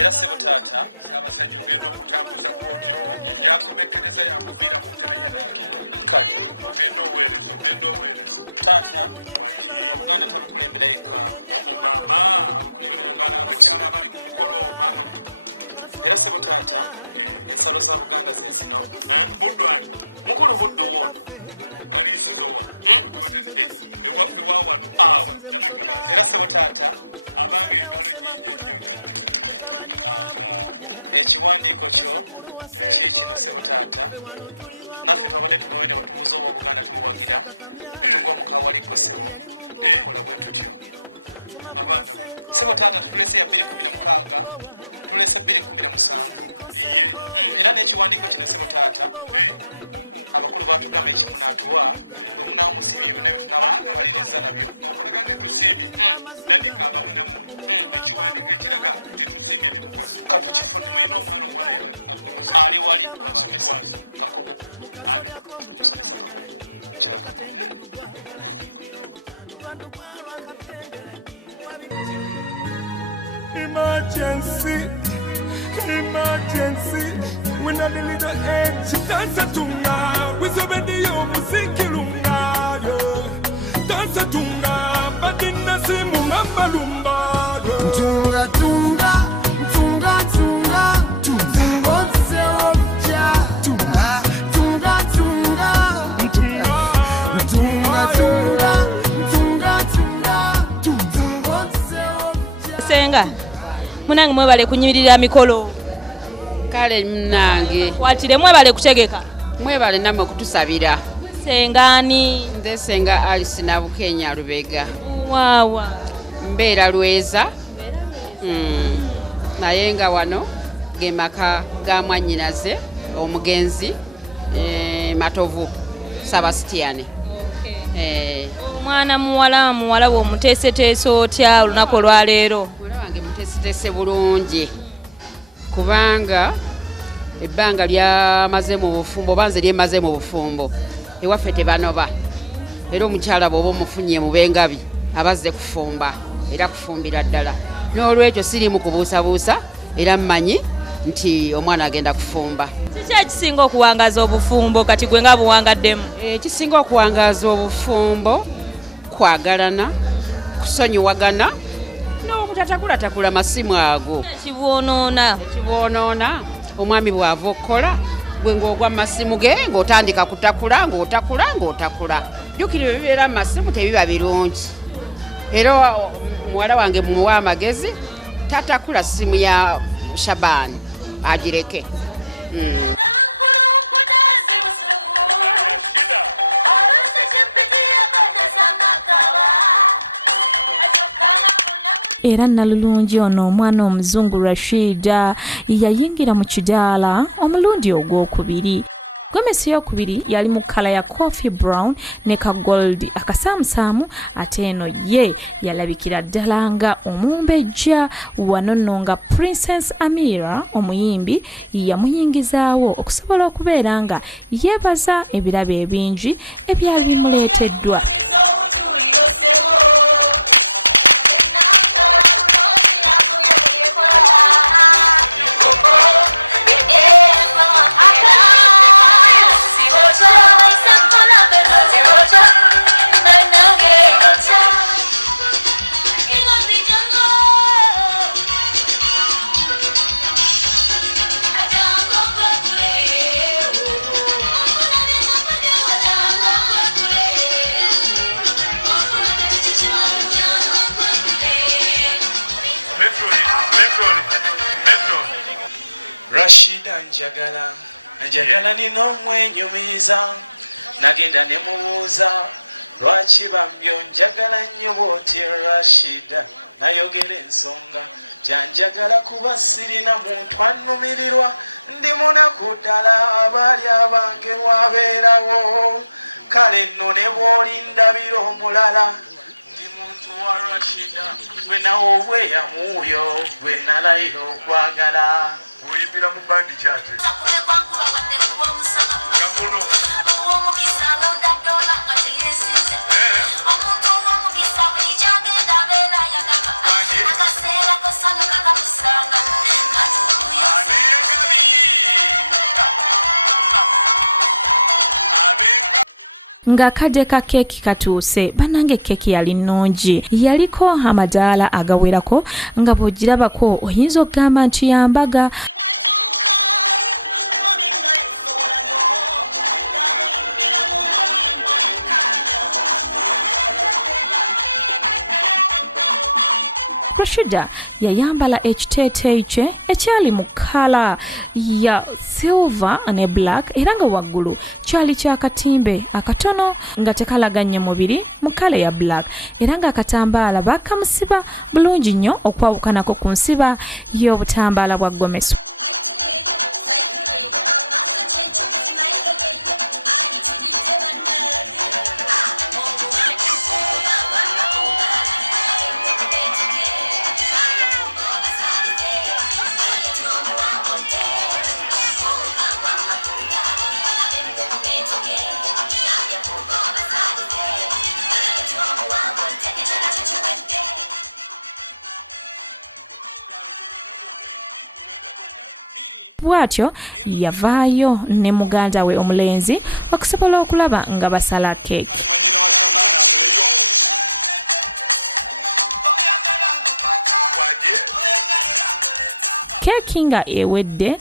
Era sebo taata Ssaabasajja ogenda omutambuza bw'otyo yakomekereza yamuviira mu ntebe ye n'atuuka. kale Ogenda oweereza. taata Waki Obuganda tabukulembera yekka maama abukulembera abakyala abali ku mukolo maama era sebo taata ensalo za Buganda ze zino buddu alwa mukulu buddu woono kaliisizowa ewaffe waawano era sebo taata abanga engalo nnyingi ennyo ekiwandiiko kyo kiikino sebo taata naffe twabadde tubawe ne batubuuza oba Obuganda tubuwagira ne tugwa mu kawaliggo sebo ne tukola bwe tutyo abaana bano sebo taata tetulese ya 2016 tulese 2017 iye era n'ekiwandiiko kino sebo taata abakulu batugamba ekyemunaatuwa bwe munaamusibye byonna bye tunaabatumaliriza nabyo okulaga nti tusimbye nadika abamwe nammwe ekiwandiiko ekiraga nti tusimbye byemukozi katukifune mulina omwana omuwala agumuze ali wali musomesa kakomo ani musomesa kakomo kyala kakomo Emergency, when I'm a little edge, dansa tunga, wizobedi yo muzikilunga, dansa tunga, badina simu ngamba lumba, tunga tunga, tunga tunga, tunga seoja, tunga tunga tunga, tunga tunga, tunga tunga, tunga seoja. Senga munange mwebale kunyimirira mikolo kale munange watire mwebale kutegeka mwebale namwe kutusabira sengani nze senga Alice Nabukenya Lubega wawa mbeera Lweza naye nga wano ge maka ga mwannyinaze omugenzi Matovu Sebastian omwana muwala w'omuteeseteese otya olunaku olwaleero wange muteeseteese bulungi kubanga ebbanga lyamaze mu bufumbo banze lyemaze mu bufumbo ewaffe tebanoba era omukyala bw'oba omufunye mu bengabi abazze kufumba era kufumbira ddala n'olwekyo sirimu kubuusabuusa era mmanyi nti omwana agenda kufumba. Kiki ekisinga okuwangaza obufumbo kati gwe nga buwangaddemu? Ekisinga okuwangaza obufumbo kwagalana, kusonyiwagana n'obutatakulatakula masimu ago. Ekibwonoona omwami bw'ava okukola gwe ng'ogwa masimu ge ng'otandika kutakula ng'otakula jjukira ebibeera mu masimu tebiba birungi. Era muwala wange muwa amagezi tatakula simu ya Shabani agireke. Era nalulungi ono omwana omuzungu Rashida yayingira mu kidaala omulundi ogwokubiri. Gomesi yokubiri yali mu kala ya coffee brown ne ka gold akasaamusaamu ate eno ye yalabikira ddala nga omumbejja wano nno nga Princess Amira omuyimbi yamuyingizaawo okusobola okubeera nga yeebaza ebirabo ebingi ebyali bimuleeteddwa. Rashida njagala nina omwenyumiza nagenda ne mubuuza lwaki bambyo njagala nnyo bw'oti Rashida nayogera ensonga kyanjagala kuba sirina muntu annumirirwa ndi munaku ddala abaali abange lwabeerawo kale nno ne bw'olindabira omulala ndi muntu wa Rashida gwe nawe obweyamuuyo gwe nalayira okwagala. Oyimbira mu bandi kyate ng'akadde ka keeki katuuse. Bannange keeki yali nnungi, yaliko amadaala agawerako nga bw'ogirabako oyinza okugamba nti yambaga. Rashida yayambala ekiteeteeyi kye ekyali mu kkala ya silver ne black era nga waggulu kyali kyakatimbe akatono nga tekalaganye mubiri mu kkala ya black era nga akatambaala bakamusiba bulungi nnyo okwawukanako ku nsiba y'obutambaala bwa gomesi. Bwatyo yavaayo ne muganda we omulenzi okusobola okulaba nga basala keeki. Keeki nga ewedde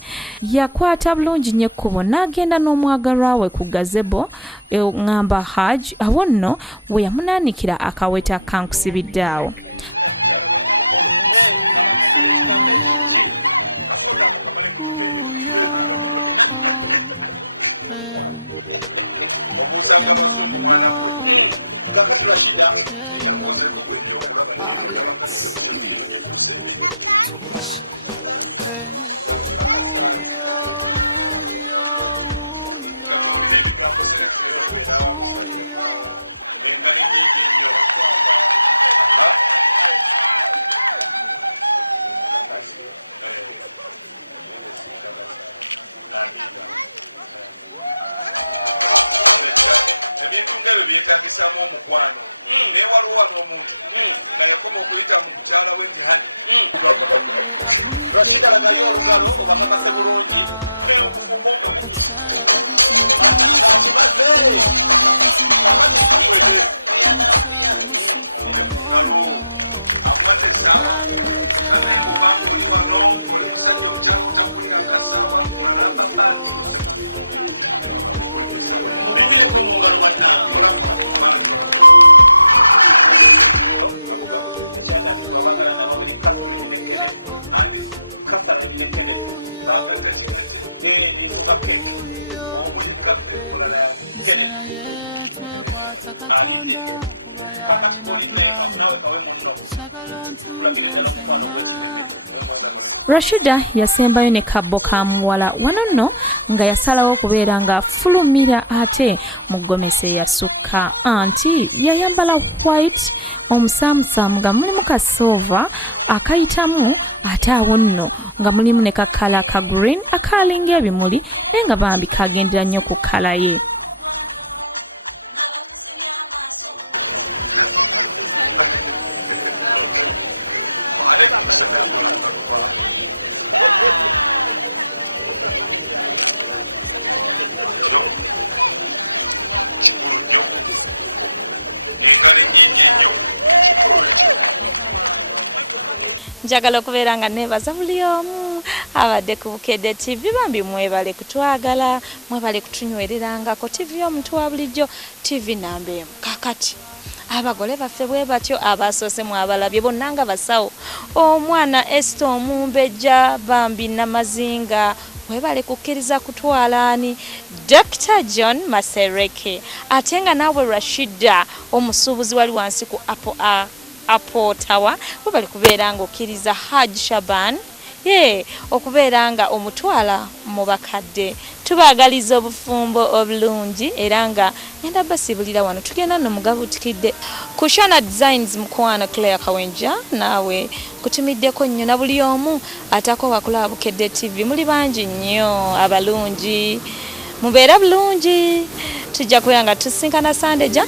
yakwata bulungi nnyo ekkubo n'agenda n'omwagalwa we ku gazebo ngamba Haj awo nno we yamunaanikira akaweta kankusibidde awo. Obusanga bazungu mwana mwe kakati Rashida yankozeko gwenyo okulaba neno ndaba kanise kushirikino gifuse ebi katulina ebigambo selekisiyo n'okubeera awamusajja engalo nyingi nnyo ebintu ng'ebyo byetaagisaamu omukwano naye waliwo n'omuntu nga yakoma okuyita mu mukyala we nti hani Rashida lagayo olugalo obakakase bulungi obufumbo nga bugusi akibaze akati kiwede ngalo amwaze esaawa naye bw'obanga oli wano oli musajja omukyala otakulira akasaawa kulalamba bandi bibireko mu ngalo ekyatandikibwa baagala nabo bali Catherine ne Kenneth andi Catherine ne Kenneth baagatta kikati nefuuka keeki omu ye Catherine omulala ya Kenneth alinde kakati koolinaye nawe kawe munno kulagire ddala omukwano gw'ekimeme. Rashida yasembayo ne kabbo ka muwala wano nno nga yasalawo okubeera nga fulumira ate mu gomesi eyasukka anti yayambala white omusaamusaamu nga mulimu ka silver akayitamu ate awo nno nga mulimu ne kakala ka green akalinga ebimuli naye nga bambi kagendera nnyo ku kkala ye. Njagala okubeera nga neebaza buli omu abadde ku Bukedde TV bambi mwebale kutwagala mwebale kutunywererangako TV omuntu wa bulijjo TV namba emu. Kakati abagole baffe bwe batyo abasoose mu abalabye bonna nga basawo omwana Esther Omumbejja bambi Namazinga webale kukkiriza kutwalaani Dr. John Masereke ate nga naawe Rashida omusuubuzi wali wansi ku Apple Tower webale kubeera nga okkiriza Haj Shaban okubeera nga omutwala mu bakadde tubaagaliza obufumbo obulungi era nga ngenda basibulira wano tugenda no mugabutikidde Kushana Designs Mukwana Claire Kawenja naawe kutumiddeko nnyo na buli omu atako wakulaba Bukedde TV muli bangi nnyo abalungi mubeera bulungi tujja kubeera nga tusinkana Sandeja